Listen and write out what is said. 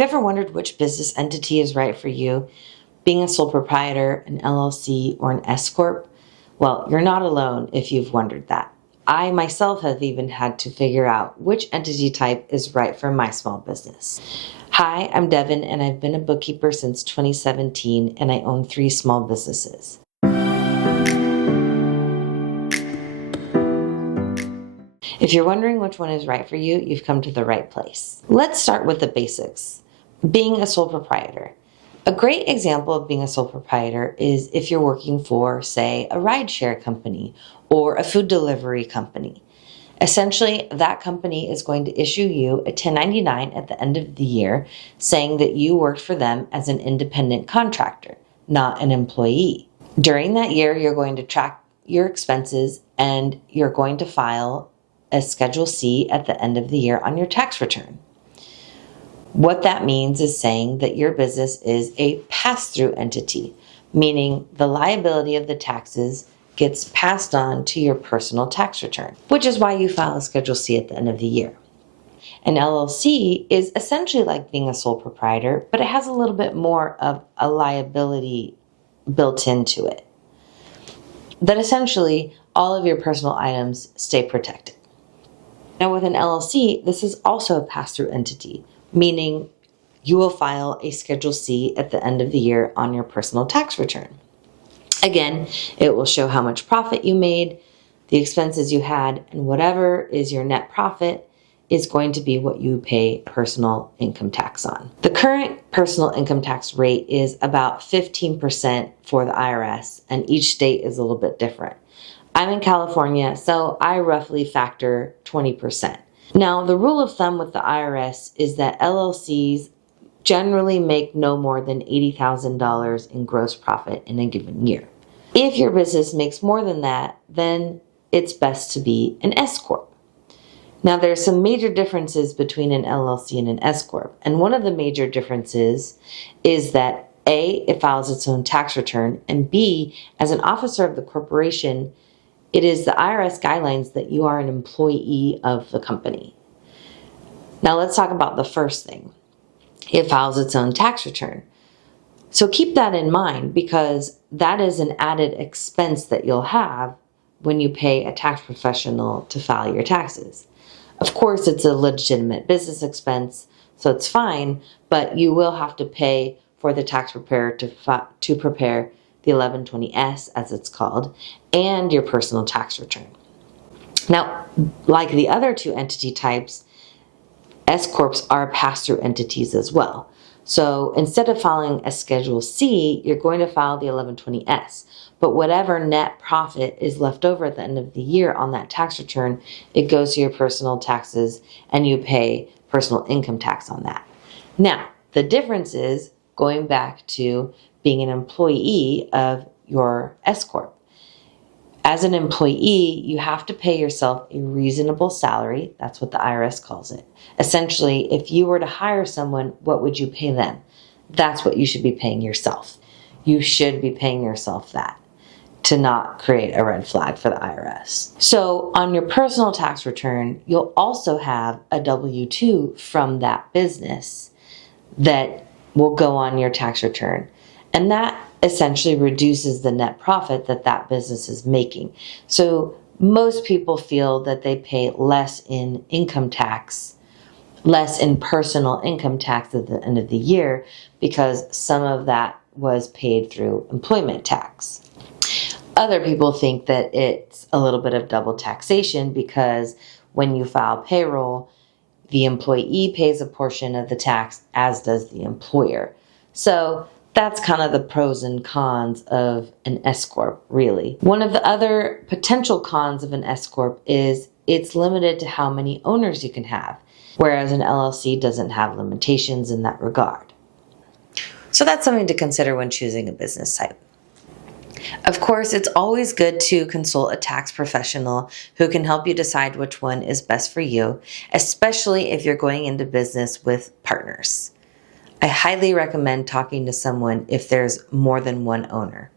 you ever wondered which business entity is right for you? Being a sole proprietor, an LLC, or an S-Corp? Well, you're not alone if you've wondered that. I myself have even had to figure out which entity type is right for my small business. Hi, I'm Devin, and I've been a bookkeeper since 2017, and I own 3 small businesses. If you're wondering which one is right for you, you've come to the right place. Let's start with the basics. Being a sole proprietor. A great example of being a sole proprietor is if you're working for, say, a rideshare company or a food delivery company. Essentially, that company is going to issue you a 1099 at the end of the year saying that you worked for them as an independent contractor, not an employee. During that year, you're going to track your expenses and you're going to file a Schedule C at the end of the year on your tax return. What that means is saying that your business is a pass-through entity, meaning the liability of the taxes gets passed on to your personal tax return, which is why you file a Schedule C at the end of the year. An LLC is essentially like being a sole proprietor, but it has a little bit more of a liability built into it. That essentially all of your personal items stay protected. Now with an LLC, this is also a pass-through entity, meaning you will file a Schedule C at the end of the year on your personal tax return. Again, it will show how much profit you made, the expenses you had, and whatever is your net profit is going to be what you pay personal income tax on. The current personal income tax rate is about 15% for the IRS, and each state is a little bit different. I'm in California, so I roughly factor 20%. Now, the rule of thumb with the IRS is that LLCs generally make no more than $80,000 in gross profit in a given year. If your business makes more than that, then it's best to be an S-Corp. Now, there's some major differences between an LLC and an S-Corp, and one of the major differences is that A, it files its own tax return, and B, as an officer of the corporation, it is the IRS guidelines that you are an employee of the company. Now let's talk about the first thing. It files its own tax return. So keep that in mind because that is an added expense that you'll have when you pay a tax professional to file your taxes. Of course, it's a legitimate business expense, so it's fine, but you will have to pay for the tax preparer to prepare the 1120S, as it's called, and your personal tax return. Now, like the other 2 entity types, S-Corps are pass-through entities as well. So instead of filing a Schedule C, you're going to file the 1120S. But whatever net profit is left over at the end of the year on that tax return, it goes to your personal taxes and you pay personal income tax on that. Now, the difference is going back to being an employee of your S-Corp. As an employee, you have to pay yourself a reasonable salary. That's what the IRS calls it. Essentially, if you were to hire someone, what would you pay them? That's what you should be paying yourself. You should be paying yourself that to not create a red flag for the IRS. So on your personal tax return, you'll also have a W-2 from that business that will go on your tax return. And that essentially reduces the net profit that that business is making. So most people feel that they pay less in income tax, less in personal income tax at the end of the year because some of that was paid through employment tax. Other people think that it's a little bit of double taxation because when you file payroll, the employee pays a portion of the tax, as does the employer. So that's kind of the pros and cons of an S-Corp, really. One of the other potential cons of an S-Corp is it's limited to how many owners you can have, whereas an LLC doesn't have limitations in that regard. So that's something to consider when choosing a business type. Of course, it's always good to consult a tax professional who can help you decide which one is best for you, especially if you're going into business with partners. I highly recommend talking to someone if there's more than one owner.